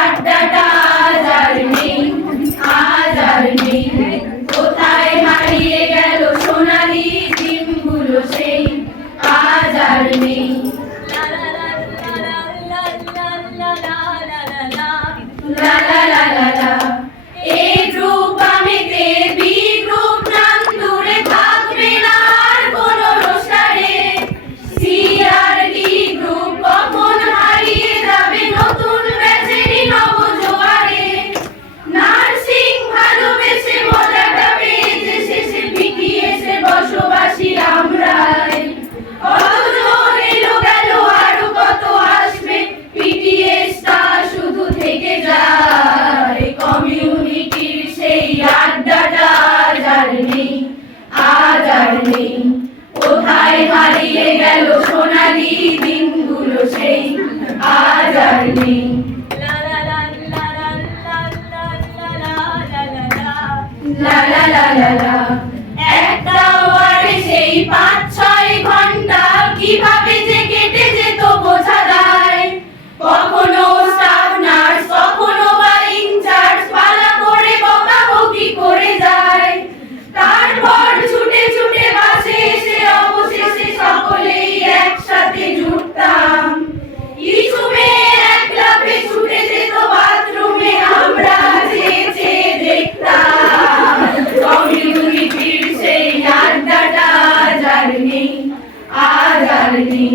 আড্ডাটা আজ আর নেই, আজ আর নেই। কোথায় হারিয়ে গেল সোনালি দিনগুলো সেই, আজ আর নেই। লা লা লা লা লা লা লা লা লা। এ গ্রুপ আমিতে, বি গ্রুপ নাম দূরে থাকবে না আর কোনো রোস্টারে। সি আর ডি গ্রুপ কখন হারিয়ে যাবে নতুন ব্যাচেরই নবজোয়ারে। নার্সিং ভালোবেসে মজাটা পেয়েছে শেষে বিটিএসে বসবাসী আমরাই। কতজন এলো গেল আরো কত আসবে, বিটিএসটা শুধু থেকে যায়। কমিউনিটির সেই আড্ডাটা আজ আর নেই, আজ আর নেই। কোথায় হারিয়ে গেল সোনালি দিনগুলো সেই, আজ আর নেই। লা লা লা লা লা লা লা লা লা। একটা ওয়ার্ডে সেই 5-6 ঘন্টা কিভাবে যে কেটে যেত বোঝা যায়। কখনো স্টাফ নার্স, কখনো বা ইনচার্জ পালা করে বকাবকি করে যায়। তারপর ছুটে ছুটে বাসে এসে অবশেষে সকলেই একসাথে জুটতাম। কিছু মেয়ে এক লাফে ছুটে যেত বাথরুমে, আমরা চেয়ে চেয়ে দেখতাম। কমিউনিটির সেই আড্ডাটা আজ আর নেই, আজ আর নেই।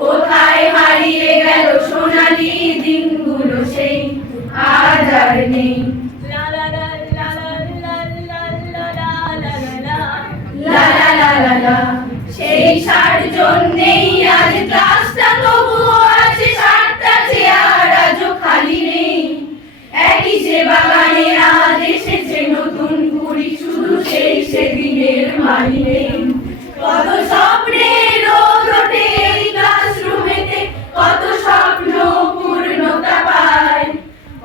কোথায় হারিয়ে গেল সোনালি দিনগুলো সেই, আজ আর নেই। লা লা লা লা লা লা লা লা লা। সেই 60 জন নেই আজ ক্লাসটা, তবুও আছে 60টা চেয়ার আজও খালি নেই। একই সে বাগানে আজ এসেছে নতুন কুড়ি, শুধু সেই সেদিনের মালি নেই। কত স্বপ্নের রোদ ওঠে এই ক্লাসরুমেতে, কত স্বপ্ন পূর্ণতা পায়।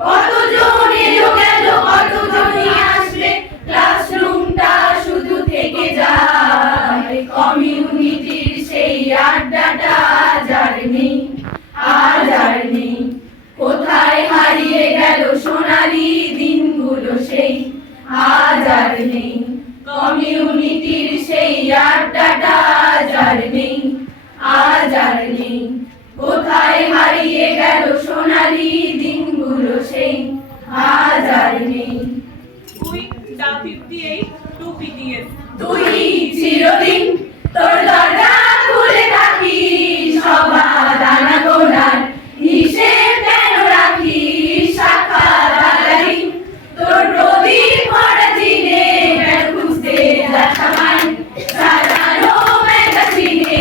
কতজন এলো গেল, কতজনই আসবে, ক্লাসরুমটা শুধু থেকে যায়। কমিউনিটির সেই আড্ডাটা আজ আর নেই, আজ আর নেই। কোথায় হারিয়ে গেল সোনালি দিনগুলো সেই, আজ আর নেই। কমিউনিটির সেই আড্ডাটা আজ আর নেই, আজ আর নেই। কোথায় হারিয়ে গেল সোনালি দিনগুলো সেই, আজ আর নেই। তুই চিরদিন তোর দরজা খুলে থাকিস, সবার আনাগোনার হিসেব কেন রাখিস। শাখা দালালি তোর প্রদীপ ভরা চিনে, কেন খুঁজতে যাস সামান সাজানো ম্যাগাজিনে।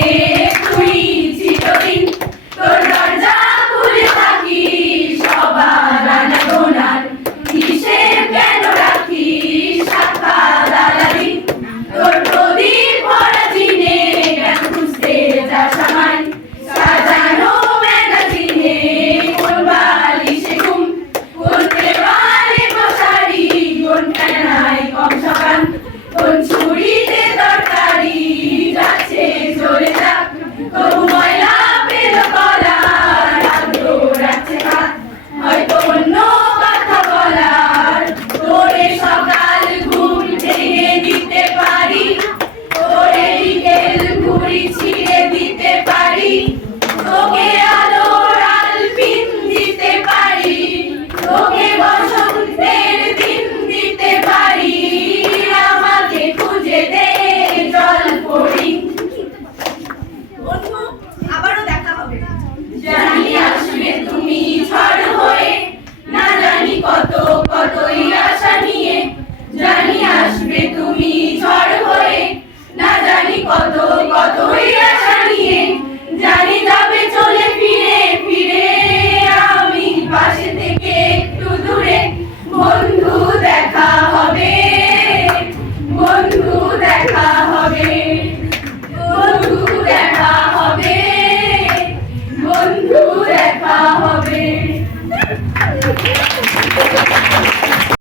তুই চিরদিন তোর দরজা খুলে থাকিস, সবার আনাগোনার হিসেব কেন রাখিস। শাখা দালালি তোর প্রদীপ ভরা চিনে, কেন খুঁজতে যাস সামান সাজানো ম্যাগাজিনে। কোন বালিশে ঘুম, কোন দেওয়ালে মশারি, কোন ফেনায় কম সকান, কোন ছুরিতে তরকারি। যাচ্ছে চলে যাক তবু ময়লা পেল কলার, আগ্রহ রাখছে হাত হয়তো অন্য কথা বলার। তোরে সকাল ঘুম ভেঙে দিতে পারি, তোরে বিকেল ঘুড়ি ছিঁড়ে দিতে পারি। তোকে আলোর আলপিন দিতে পারি, তোকে বসন্তের দিন দিতে পারি। আমাকে খুঁজে দে জল পড়ি। আবারও দেখা হবে। জানি আসবে তুমি ঝড় হয়ে, না জানি কত কতই আশা নিয়ে। জানি আসবে তুমি ঝড় হয়ে, না জানি কত কতই আশা নিয়ে। জানি যাবে চলে ফিরে ফিরে, আমি পাশে থেকে একটু দূরে। বন্ধু দেখা হবে, বন্ধু দেখা হবে, বন্ধু দেখা হবে, বন্ধু দেখা হবে।